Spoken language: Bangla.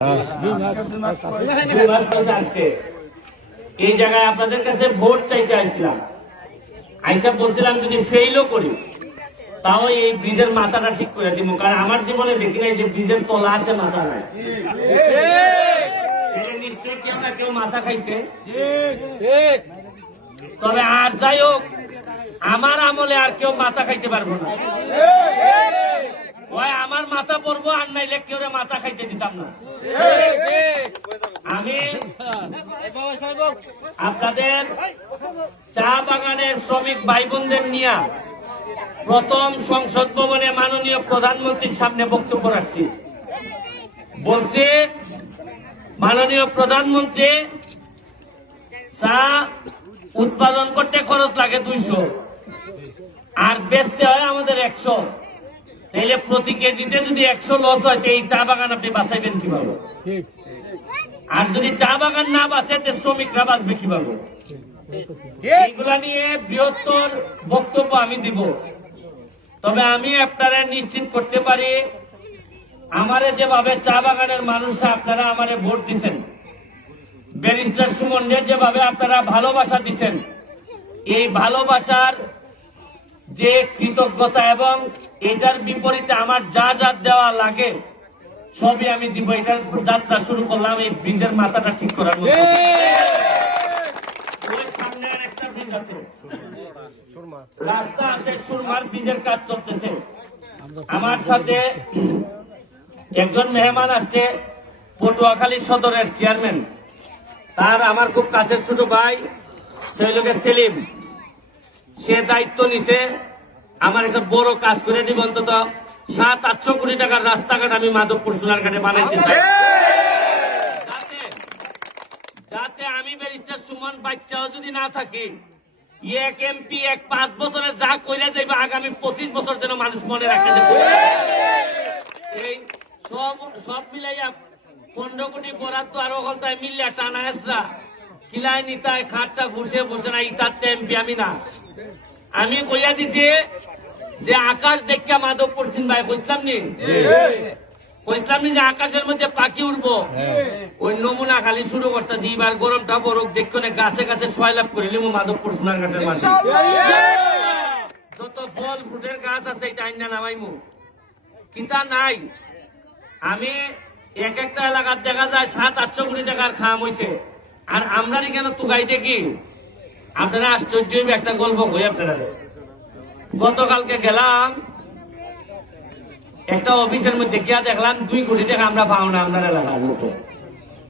এই জায়গায় আপনাদের কাছে ভোট চাইতে আসছিলাম। আইসা বলছিলাম যদি ফেইলও করি তাও এই ব্রিজের মাথাটা ঠিক করে দিব, কারণ আমার জীবনে দেখি নাই যে ব্রিজের তলা আছে মাথা নাই। নিশ্চয়ই কেউ না কেউ মাথা খাইছে। তবে আর যাই হোক, আমার আমলে আর কেউ মাথা খাইতে পারবো না। ওই আমার মাথা পড়বো, আর নাইলে কেউ মাথা খাইতে দিতাম না। আমি আপনাদের চা বাগানের শ্রমিক ভাই বোনদের নিয়ে প্রথম সংসদ ভবনে মাননীয় প্রধানমন্ত্রীর সামনে বক্তব্য রাখছি। বলছি, মাননীয় প্রধানমন্ত্রী, চা উৎপাদন করতে খরচ লাগে 200 আর বেচতে হয় আমাদের 100। তাইলে প্রতি কেজিতে যদি 100 লস হয়, এই চা বাগান আপনি বাঁচাইবেন কিভাবে? আর যদি চা বাগান না বাঁচে, শ্রমিকরা বাঁচবে কিভাবে? এইগুলা নিয়ে বৃহত্তর বক্তব্য আমি দিব। তবে আমি আপনারা নিশ্চিত করতে পারি, আমারে যেভাবে চা বাগানের মানুষরা আপনারা আমারে ভোট দিচ্ছেন, ব্যারিস্টার সুমনকে যেভাবে আপনারা ভালোবাসা দিচ্ছেন, এই ভালোবাসার যে কৃতজ্ঞতা এবং এটার বিপরীতে আমার যা যা দেওয়া লাগে সবই আমি দিব। এটার যাত্রা শুরু করলাম এই ব্রিজের মাথাটা ঠিক করার মধ্যে। সামনে আরেকটা ব্রিজ আছে, রাস্তা আছে, সুরমার ব্রিজের কাজ চলতেছে। আমার সাথে একজন মেহমান আসছে, পটুয়াখালী সদরের চেয়ারম্যান, তার আমার খুব কাছের ছোট ভাই, সেই লোকের সেলিম। সে দায়িত্ব নিছে আমার একটা বড় কাজ করে দিব, অন্তত 700-800 কোটি টাকার রাস্তাঘাট আমি মাধবপুর সোনারঘাটে বানাইতে চাই, যাতে আমি ব্যারিস্টার সুমন বাচ্চাও যদি না থাকি, এক এমপি 5 বছরে যা কইরা যাইবে, আগামী 25 বছর যেন মানুষ মনে রাখে। এই সব মিলাইয়া 15 কোটি বরাদ্দ আর ওখানটায় মিললে টানা হেসরা কিলাই নিতায় খাটটা ঘুষে বসে না, ইতারতে এমপি আমি না। আমি কইয়া দিছি যে আকাশ দেখা মাধবপুর সিন ভাই বুঝলাম নি, যে আকাশের মধ্যে পাখি উঠবো, ওই নমুনা খালি শুরু করতেছি। এবার গরমটা বরক দেখো না, গাছে গাছে সয়লাভ করিলি মাধবপুর সোনারঘাটের মাঝে যত ফল ফ্রুটের গাছ আছে এটা আইনা নামাইমু, কিতা নাই। আমি এক একটা এলাকার দেখা যায় 700-800 কোটি টাকার খাম হয়েছে, আর আমরা কেন তুগাই দেখি। আপনারা আশ্চর্য একটা গল্প বই আপনারা। গতকালকে গেলাম একটা অফিসের মধ্যে গিয়া দেখলাম 2 কোটি টাকা আমরা পাও না আপনার এলাকার মতো।